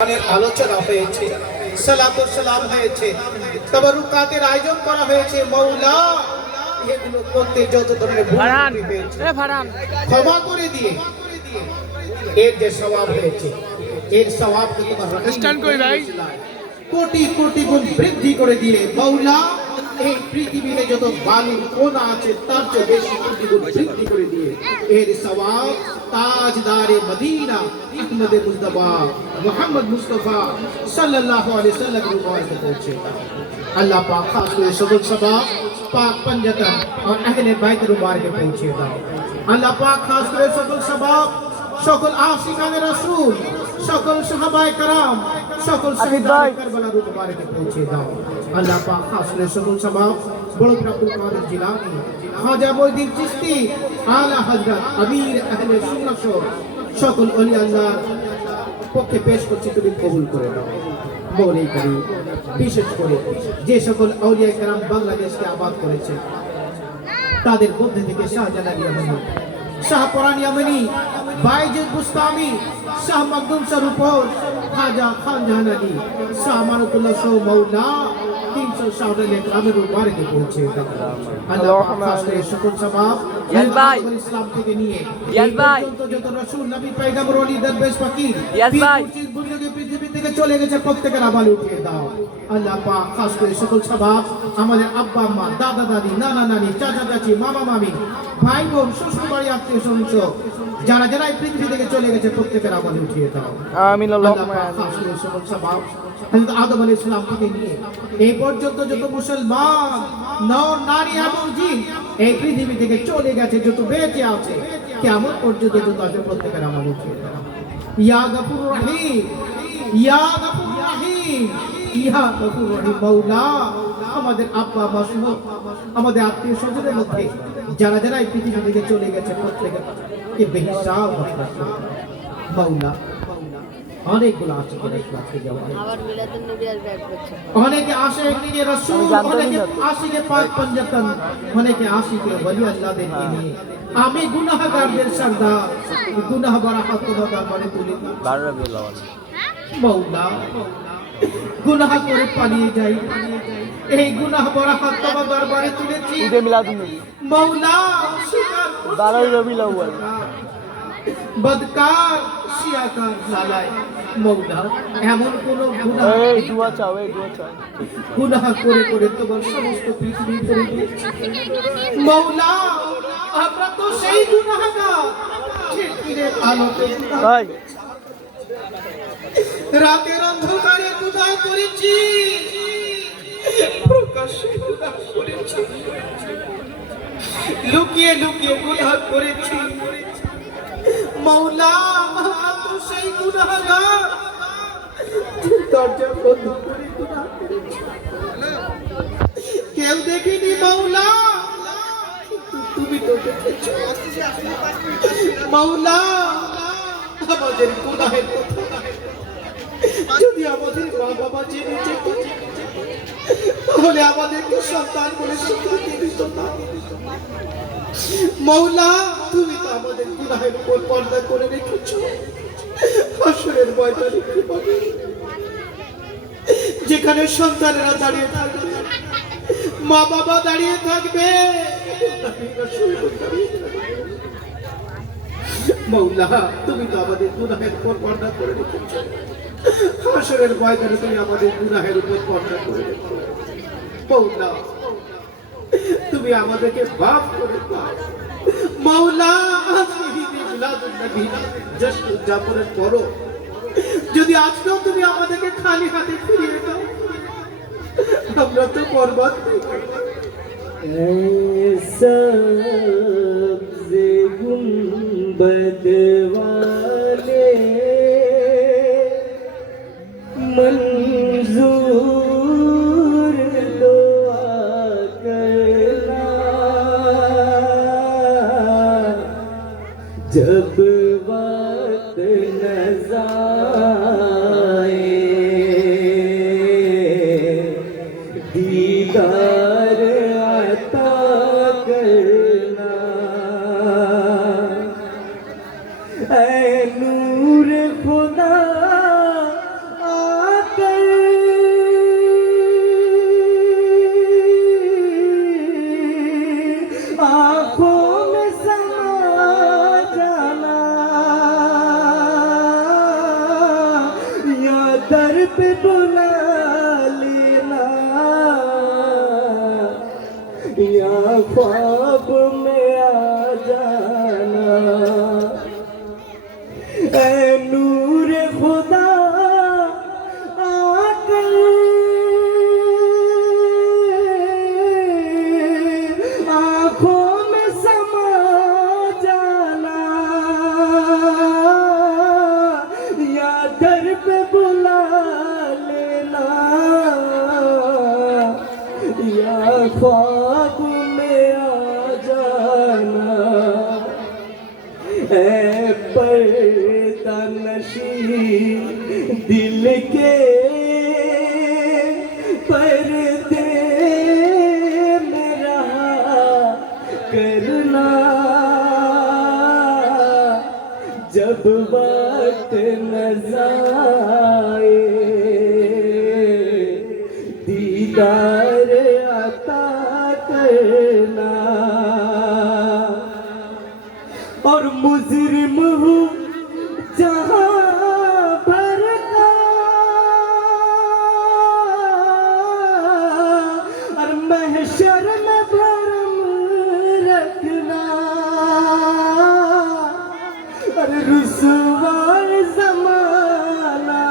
আলোচনা হয়েছে, সালাতু সালাম হয়েছে, তাবারুকাতের আয়োজন করা হয়েছে। মাওলা এগুলো করতে যত ধরনের ভুল হয়েছে ক্ষমা করে দিয়ে এর যে সওয়াব হয়েছে, এর সওয়াবকে তোমার কোটি কোটি গুণ বৃদ্ধি করে দিয়ে মাওলা এই পৃথিবীতে যত বালু কোনা আছে তার চেয়ে বেশি কোটি গুণ বৃদ্ধি করে দিয়ে এর সওয়াব তাজদারে মদিনা আহমদ মুস্তাফা মুহাম্মদ মুস্তাফা সাল্লাল্লাহু আলাইহি ওয়াসাল্লাম এর মুবারকে পৌঁছে। আল্লাহ পাক খাস করে সকল সওয়াব পাক पंजतन और अहले बैत मुबारके पहुंचे दाओ। আল্লাহ পাক খাস করে সকল সওয়াব সকল আশিকানে রাসূল সকল সাহাবায়ে کرام সকল শহীদায়ে কারবালার মুবারকে পৌঁছে দাও। আল্লাহ পাক খাস করে সকল সওয়াব বড় আব্দুল কাদের জিলানী খাজা মঈনুদ্দিন চিশতি আলা হযরত আমির আহলে সুন্নাহ সকল ওলি আল্লাহ পক্ষে পেশ করছি, তুমি কবুল করে নাও। মৌলাই করি বিশেষ করে যে সকল আউলিয়া کرام বাংলাদেশকে আবাদ করেছে তাদের মধ্যে থেকে শাহজালাল ইয়ামানি, শাহ পরান ইয়ামানি, বাইজিদ বুস্তামি, শাহ মখদুম স্বরূপর, খাজা খান জাহানানি, শাহ আমানতুল্লাহ সহ মাওলা 300 শাহজালাল গ্রামের মুবারকে পৌঁছে দাও। আল্লাহ খাস করে সকল সওয়াব ইসলাম থেকে নিয়ে এই পর্যন্ত যত রাসূল নবী পয়গম্বর ওলি দরবেশ ফকির পৃথিবী থেকে চলে গেছে প্রত্যেকের আমলে উঠিয়ে দাও। আল্লাহ পাক খাস করে সকল সওয়াব আমাদের আব্বা আম্মা দাদা দাদি নানা নানি চাচা চাচি মামা মামি ভাই বোন শ্বশুর বাড়ি আত্মীয় স্বজন যারা যারা এই পৃথিবী থেকে চলে গেছে প্রত্যেকের আমলে উঠিয়ে দাও। আমিন। আল্লাহুম্মা খাস করে সকল সওয়াব হযরত আদম আলাইহিস সালাম থেকে নিয়ে এই পর্যন্ত যত মুসলমান নর নারী এবং জিন এই পৃথিবী থেকে চলে গেছে যত বেঁচে আছে কিয়ামত পর্যন্ত যত আছে প্রত্যেকের আমলে উঠিয়ে দাও। ইয়া গফুর রহিম, ইয়া গফুর রহিম, ইয়া গফুর রহিম। মাওলা আমাদের আব্বা আম্মা সহ আমাদের আত্মীয় স্বজনের মধ্যে যারা যারা এই পৃথিবী থেকে চলে গেছে প্রত্যেকে বেহিসাব মাওলা অনেকগুলো আশিকের রাসূল যাওয়া আবার মিলাদুন নবী আসবে এক বছর অনেকে আশিক নিয়ে রাসূল অনেকে আশিকে পাক पंजतन অনেকে আশিকে ওলি আল্লাহদের নিয়ে আমি গুনাহগারদের সরদার গুনাহ বড় হাত তোমার মানে তুলে 12 রবিউল আউয়াল মাওলা গুনাহ করে পালিয়ে যাই এই গুনাহ বড় হাত তোমার দরবারে তুলেছি ঈদে মিলাদুন নবী মাওলা 12 রবিউল আউয়াল বদকার শিয়াকার লালায় মাওলা এমন কোন গুনাহ এই দোয়া চাও গুনাহ করে করে তোমার সমস্ত পৃথিবী পড়ে গেছে মাওলা আমরা তো সেই গুনাহগার ঠিকরে আলোতে ভাই রাতের অন্ধকারে গুনাহ করেছি প্রকাশ্যে গুনাহ করেছি লুকিয়ে লুকিয়ে গুনাহ করেছি মাওলা আমরা তো সেই গুনাহগার দরজা বন্ধ করে গুনাহ করেছি কেউ দেখেনি মাওলা তুমি তো দেখেছো মাওলা আমাদের গুনাহের কথা যদি আমাদের মা বাবা জেনে যেত তাহলে আমাদেরকে সন্তান বলে স্বীকৃতি দিত না মাওলা তুমি তো আমাদের গুনাহের উপর পর্দা করে রেখেছো হাসরের ভয়টা দেখতে পাবে যেখানে সন্তানেরা দাঁড়িয়ে থাকবে মা বাবা দাঁড়িয়ে থাকবে মাওলা তুমি তো আমাদের গুনাহের উপর পর্দা করে রেখেছো হাসরের ভয়টা তুমি আমাদের গুনাহের উপর পর্দা করে রেখেছো মাওলা তুমি আমাদেরকে মাফ করে দাও মাওলা আজকে ঈদে মিলাদুন নবী জশ্ন উদযাপনের পরও যদি আজকেও তুমি আমাদেরকে খালি হাতে ফিরিয়ে দাও আমরা তো বরবাদ সবজে গুম্বদ वाले मंजूर दुआ करना जब वक्त नज़ाए दीदार अता करना ऐ नूर खुदा दर पे बुला लेना, या ख्वाब में आ जाना। ऐ नूर खुदा आकर आँखों में समा जाना, या दर पे बुला लेना, या ख्वाब में आ जाना। ऐ पर्दा नशी दिल के पर्दे में रहा करना, जब वक्त न जाए दीदार अता करना। और मुजरिम हूँ जहाँ भर का, और महशर में भरम रखना, और रुसवार ज़माना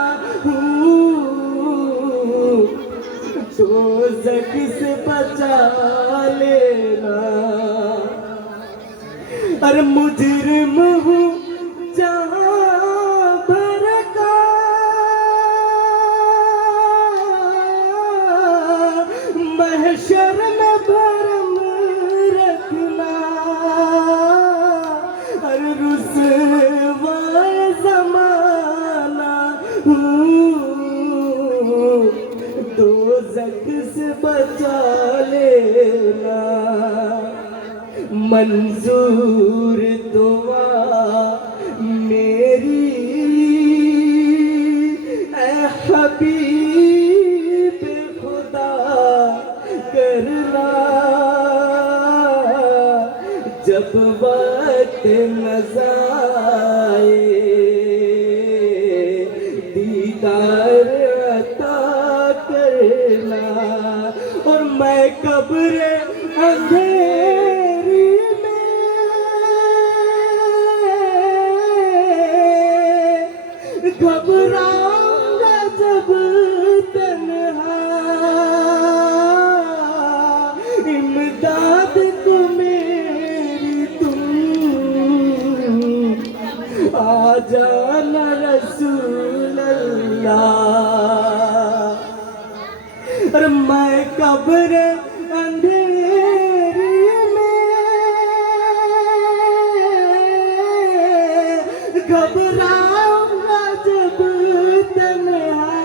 हूँ, दोज़ख से बचा लेना। और मुजरिम हूँ जहाँ भर का, महशर में भरम रखना, और रुसवा ज़माना हूँ, दोज़ख से बचा लेना। मंजूर दुआ मेरी ऐ हबीब खुदा करना, जब वक्त न जाए दीदार अता करना। और मैं कब्र अंधेरी में घबराऊंगा जब तन्हा, इमदाद को मेरी तुम आ जाना रसूल अल्लाह। और मैं कब्र अंधेरी में घबराऊंगा जब तन्हा,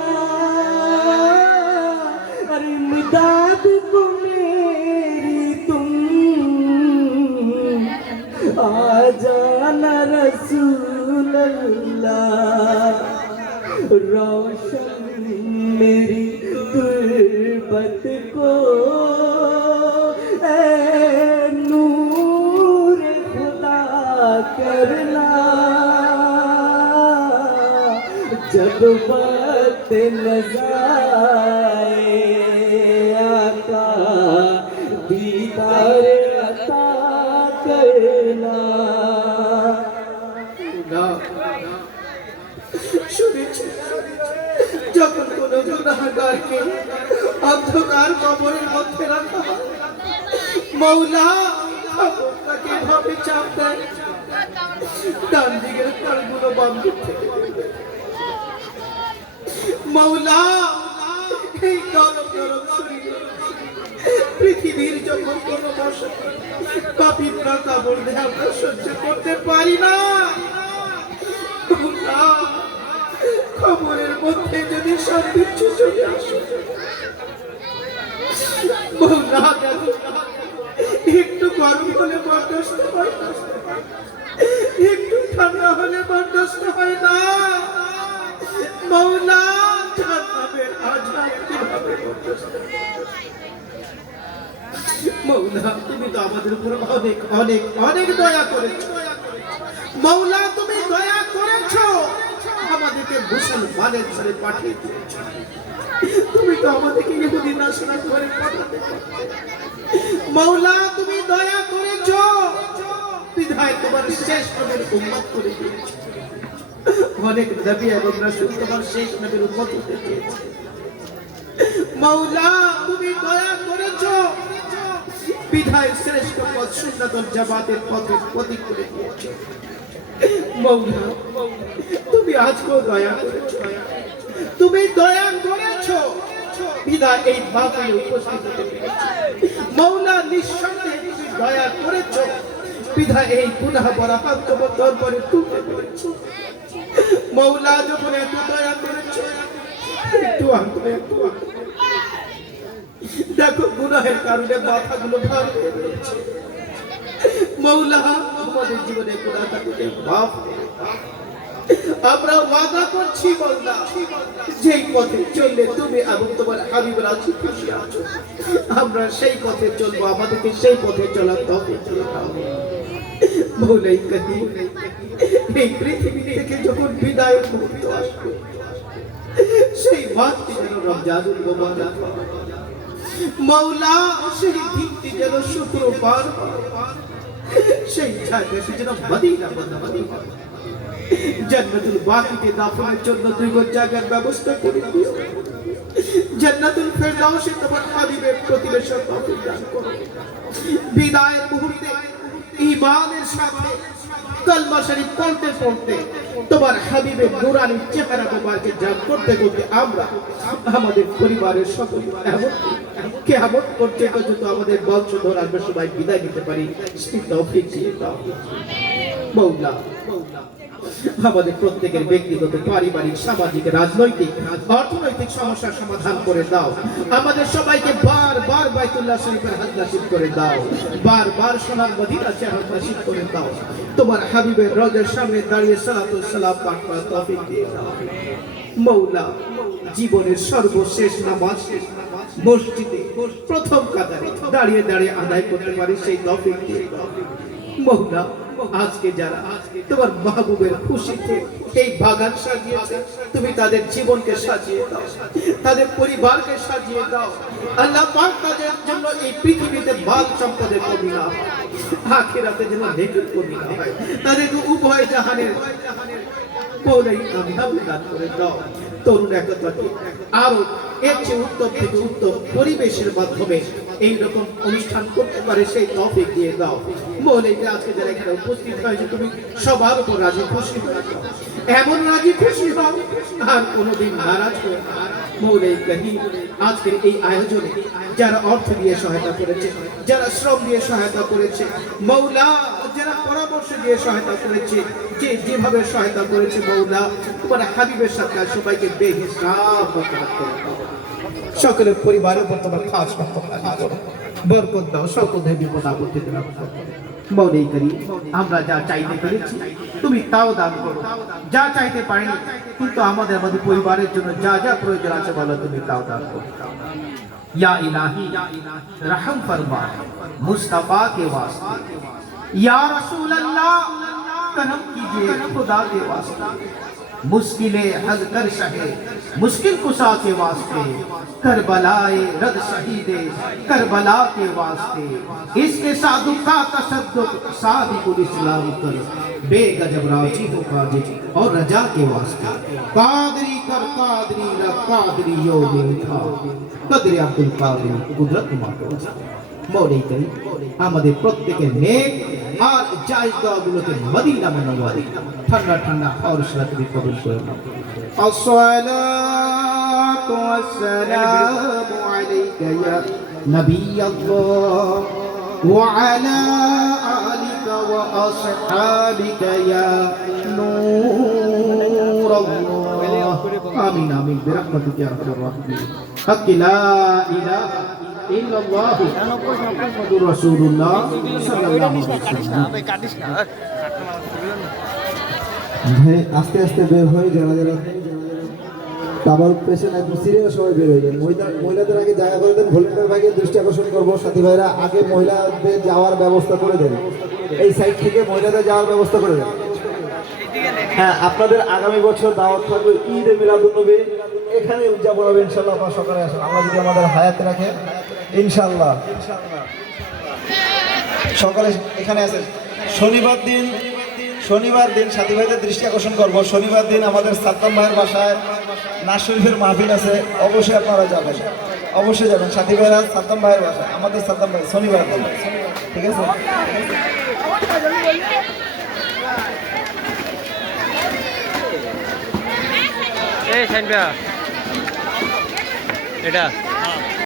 और इमदाद को मेरी तुम आ जाना रसूल अल्लाह। रोशन मेरी तुर्बत को ऐ नूर खुदा करना, जब वक्त न जाए आका दीदार अता करना। শুনেছি যখন কোনো গুনাহগারকে অন্ধকার কবরের মধ্যে রাখা হয়, মৌলা কবরটাকে ভাবে চাপ দেয়, ডান দিকের কারগুলো বাম দিক থেকে। মৌলা এই নরম নরম শরীর পৃথিবীর যখন কোনো বর্ষা পাপি পোড়া কাপড় দেয় আমরা সহ্য করতে পারি না। খবরের মধ্যে যদি সব কিছু চলে আসে, একটু গরম হলে বরদাস্ত হয়, একটু ঠান্ডা হলে বরদাস্ত হয় না। মৌলা জান্নাতের আযাব কিভাবে বরদাস্ত? মৌলা তুমি তো আমাদের উপর অনেক অনেক অনেক দয়া করেছো। মৌলা তুমি দয়া করেছো, আমাদেরকে আমাদেরকে মুসলমানের ঘরে পাঠিয়ে দিয়েছো। তুমি তো আমাদেরকে ইহুদি নাসরার ঘরে পাঠাতে পারতে। মওলা তুমি দয়া করেছো, বিধায় তোমার শেষ নবীর উম্মত করে দিয়েছো। অনেক নবী এবং রাসূল তোমার শেষ নবীর উম্মত হতে চেয়েছে। মওলা তুমি দয়া করেছো, বিধায় শ্রেষ্ঠ পথ সুন্নাতুল জামাতের পথে প্রতীক করে দিয়েছো। মওলা তুমি আজকেও দয়া করেছো, তুমি দয়া করেছো, বিধায় এই বাতিলে উপস্থিত হতে পেরেছি। মওলা নিঃসন্দেহে তুমি দয়া করেছো, বিধায় এই গুনাহ ভরা হাত তোমার করে তুলতে পেরেছো। মওলা যখন এত দয়া করেছো, একটু আন্তরে একটু দেখো গুনাহের কারণে মাথাগুলো ভার হয়ে রয়েছে। মওলা আমাদের জীবনে গুনাহটাকে মাফ করে দাও। আমরা ওয়াদা করছি মওলা, যেই পথে চললে তুমি এবং তোমার হাবিব রাজি খুশি আছো, আমরা সেই পথে চলবো। আমাদেরকে সেই পথে চলার তৌফিক দাও। মওলাই কারীম, এই পৃথিবী থেকে যখন বিদায়ের মুহূর্ত আসবে, সেই মাসটি যেন রমজানুল মুবারক, মওলা সেই দিনটি যেন শুক্রবার, সেই জায়গাটি যেন মদিনা মদিনা, জান্নাতুল বাকিতে দাফনের জন্য দুই গজ জায়গার ব্যবস্থা করে দিও। জান্নাতুল ফেরদাউসে তোমার হাবিবের প্রতিবেশন তৌফিক দান করো। বিদায়ের মুহূর্তে ঈমানের সাথে কালমা শরীফ পড়তে পড়তে তোমার হাবিবের নূরানি চেহারা মোবারকে জাগ করতে করতে আমরা আমাদের পরিবারের সকলে কিয়ামত পর্যন্ত যত আমাদের বংশধর আমরা সবাই বিদায় নিতে পারি, সেই তৌফিক দিয়ে দাও। মওলা আমাদের প্রত্যেকের ব্যক্তিগত, পারিবারিক, সামাজিক, রাজনৈতিক, অর্থনৈতিক সমস্যার সমাধান করে দাও। আমাদের সবাইকে বারবার বাইতুল্লাহ শরীফের হজ নসিব করে দাও, বারবার সোনার মদিনা চেহারা নসিব করে দাও। তোমার হাবিবের রওজার সামনে দাঁড়িয়ে সালাতু সালাম পাঠ করার তৌফিক দিয়ে দাও। মওলা জীবনের সর্বশেষ নামাজ মসজিদে প্রথম কাতারে দাঁড়িয়ে দাঁড়িয়ে আদায় করতে পারি, সেই তৌফিক দিয়ে দাও। মওলা আজকে যারা তোমার মাহবুবের খুশিতে এই বাগান সাজিয়েছে, তুমি তাদের জীবনকে সাজিয়ে দাও, তাদের পরিবারকে সাজিয়ে দাও। আল্লাহ পাক তাদের জন্য এই পৃথিবীতে মাল সম্পদের কমি না হয়, আখিরাতে যেন নেকির কমি না হয়, তাদেরকে উভয় জাহানের মওলাই কামিয়াবি দান করে দাও। তরুণ একতাকে আরো এর চেয়ে উত্তম থেকে উত্তম পরিবেশের মাধ্যমে এইরকম অনুষ্ঠান করতে পারে, সেই তৌফিক দিয়ে দাও। মওলাই আজকে যারা এখানে উপস্থিত হয়েছে, তুমি সবার উপর রাজি খুশি হয়ে যাও, এমন রাজি খুশি হও আর কোনোদিন নারাজ হও না। মওলাই কারীম আজকের এই আয়োজনে যারা অর্থ দিয়ে সহায়তা করেছে, যারা শ্রম দিয়ে সহায়তা করেছে, মওলা যারা পরামর্শ দিয়ে সহায়তা করেছে, যে যেভাবে সহায়তা করেছে, মওলা তোমার হাবিবের সাথে সবাইকে বেহিসাব বরকত করে দাও। সকলের পরিবারের উপর তোমার খাস বরকত দাও, সকলের বিপদ আপদে দাও। মওলাই কারীম আমরা যা চাইতে পেরেছি তুমি তাও দান করো, যা চাইতে পারিনি কিন্তু আমাদের পরিবারের জন্য যা যা প্রয়োজন আছে বলো তুমি তাও দান করো। या इलाही रहम फरमा मुस्तफा के वास्ते, या रसूल अल्लाह करम कीजिए खुदा के वास्ते, मुश्किलें हल कर शहे मुश्किल कुशा के वास्ते, करबलाए रद शहीदे करबला के वास्ते, इसके साधु का तशद्दुक सादिकुल इस्लाम कर बेगजब राजी हो काजिज और रजा के वास्ते, कादरी कर कादरी ला कादरी यो था कदरे अब्दुल कादिर कुदरत माके वास्ते। মওলাই কারীম আমাদের প্রত্যেকের নেক আর জায়েজ দোয়াগুলোকে মদিনা মুনাওয়ারে ঠান্ডা ঠান্ডা খাওয়ার সাথে কবুল করে নাও। আসসালাতু ওয়াসসালামু আলাইকা ইয়া নবী আল্লাহ ওয়া আলা আলিকা ওয়া আসহাবিকা ইয়া নূর আল্লাহ। আমিন আমিন বিরহমাতিকা ইয়া আরহামার রাহিমিন। হক লা ইলাহা ইল্লাল্লাহু মুহাম্মাদুর রাসূলুল্লাহ সাল্লাল্লাহু আলাইহি ওয়াসাল্লাম। ভাই আস্তে আস্তে বের হয়ে যারা যারা তাবারুক পেশেন্ট একদম সিরিয়াস হয়ে বের হয়ে যায়। মহিলাদের আগে জায়গা করে দেন। ভলেন্টিয়ার ভাইকে দৃষ্টি আকর্ষণ করবো, সাথী ভাইরা আগে মহিলাদের যাওয়ার ব্যবস্থা করে দেন। এই সাইড থেকে মহিলাদের যাওয়ার ব্যবস্থা করে দেন। হ্যাঁ, আপনাদের আগামী বছর দাওয়াত থাকবে ঈদে মিলাদুন্নবী, এখানে উদযাপন হবে ইনশাল্লাহ। আপনারা সকালে আসেন, আল্লাহ যদি আমাদের হায়াত রাখে ইনশাল্লাহ। সকালে এখানে আসেন। শনিবার দিন সাথী ভাইদের দৃষ্টি আকর্ষণ করবো, শনিবার দিন আমাদের সাত্তাম ভাইয়ের বাসায় নাজ শরীফের মাহফিল আছে, অবশ্যই আপনারা যাবেন, অবশ্যই যাবেন। সাথী ভাইরা সাত্তাম ভাইয়ের বাসায়, আমাদের সাত্তাম ভাই শনিবার দিন, ঠিক আছে? এই সাইনটা এটা